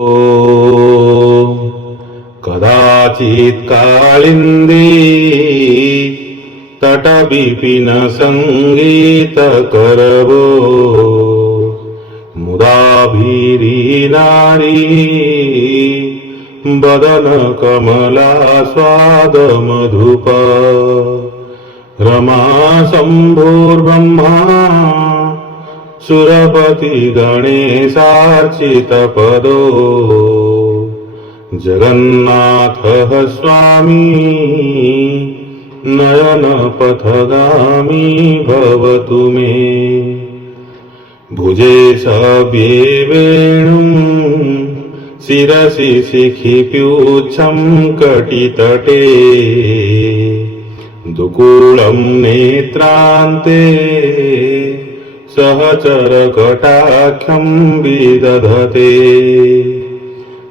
ॐ कदाचित् कालिन्दी तटविपिन सङ्गीतकरवो मुदाभिरी नारी बदन कमला स्वादमधुप रमा शम्भुर्ब्रह्मा सुरपति गणेशार्चितपदो जगन्नाथः स्वामी नयनपथगामी भवतु मे। भुजे सव्ये वेणुं शिरसि शिखिप्यूच्छं कटितटे दुकूलं नेत्रान्ते सहचरकटाक्षं विदधते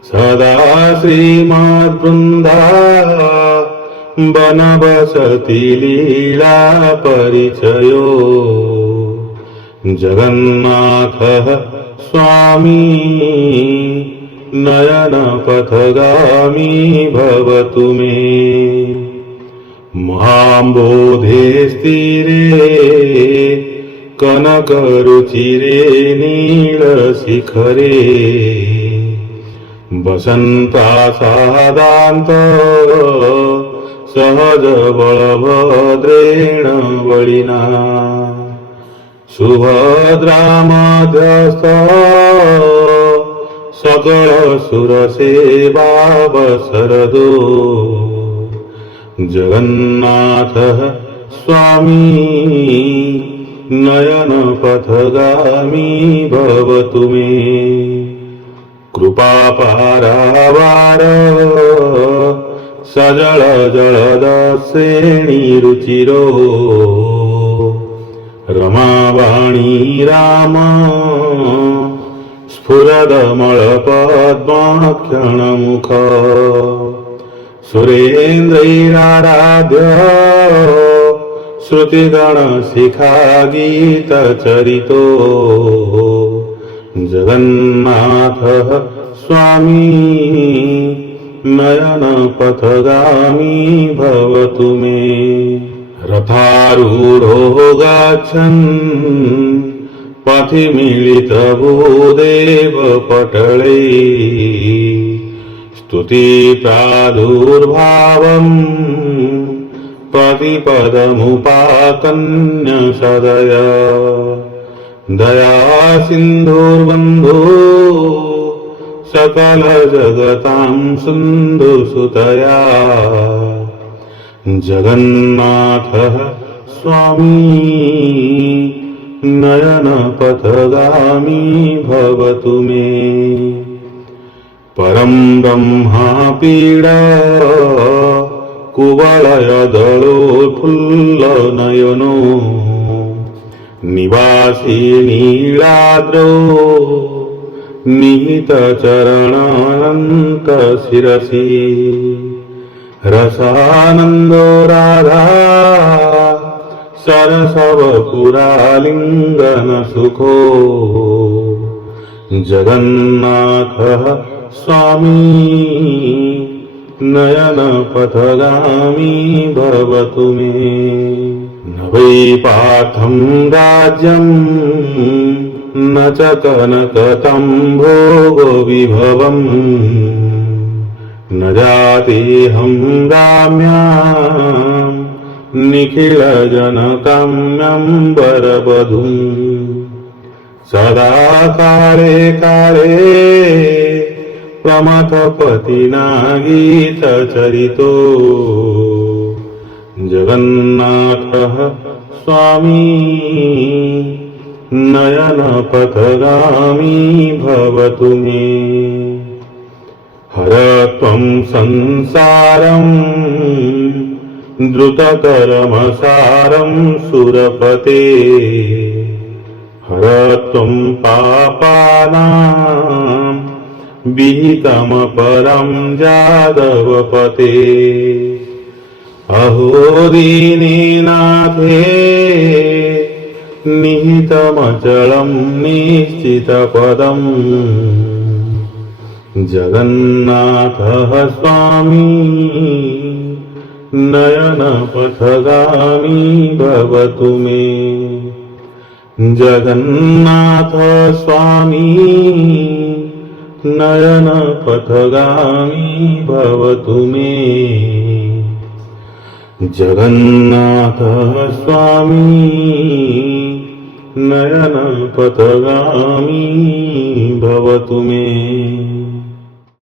सदा श्रीमद्वृन्दा वनवसति लीला परिचयो जगन्नाथः स्वामी नयनपथगामी भवतु मे। महाम्बोधेस्तीरे कनकरुचिरे नीलशिखरे वसन्प्रासादान्त सहज बलभद्रेण बलिना सुभद्रामध्यस्थ सकलसुरसेवावसरदो जगन्नाथः स्वामी नयनपथगामी भवतु मे। कृपापारावार सजल जलदश्रेणीरुचिरो रमावाणी राम स्फुरदमलपद्माक्षणमुख सुरेन्द्रैराराध्य श्रुतिगणशिखा गीतचरितो जगन्नाथः स्वामी नयनपथगामी भवतु मे। रथारूढो गच्छन् पथि मिलितभूदेव पटले स्तुति प्रादुर्भावम् प्रतिपदमुपाकन्य सदया दया सिन्धुर्बन्धो सकल जगतां सिन्धुसुतया जगन्नाथः स्वामी नयनपथगामी भवतु मे। परं ब्रह्मा पीडा कुवलयदलोत्फुल्लनयनो निवासी नीलाद्रौ निहितचरणानन्तशिरसि रसानन्दो राधा सरसवपुरालिङ्गनसुखो जगन्नाथः स्वामी नयनपथगामी भवतु मे। न वै पार्थं राज्यं न च कनकतं भोगविभवम् न जातेऽहं राम्यां निखिलजनकाम्यं वरवधूम् सदा काले काले प्रमथपतिना गीतचरितो जगन्नाथः स्वामी नयनपथगामी भवतु मे। हर त्वं संसारं द्रुतकरमसारं सुरपते हर त्वं पापानां विहितमपरं जादवपते अहो दीनेनाथे निहितमचलं निश्चितपदम् जगन्नाथः स्वामी नयनपथगामी भवतु मे। जगन्नाथ स्वामी नयनपथगामी भवतु मे। जगन्नाथ स्वामी नयनपथगामी भवतु मे।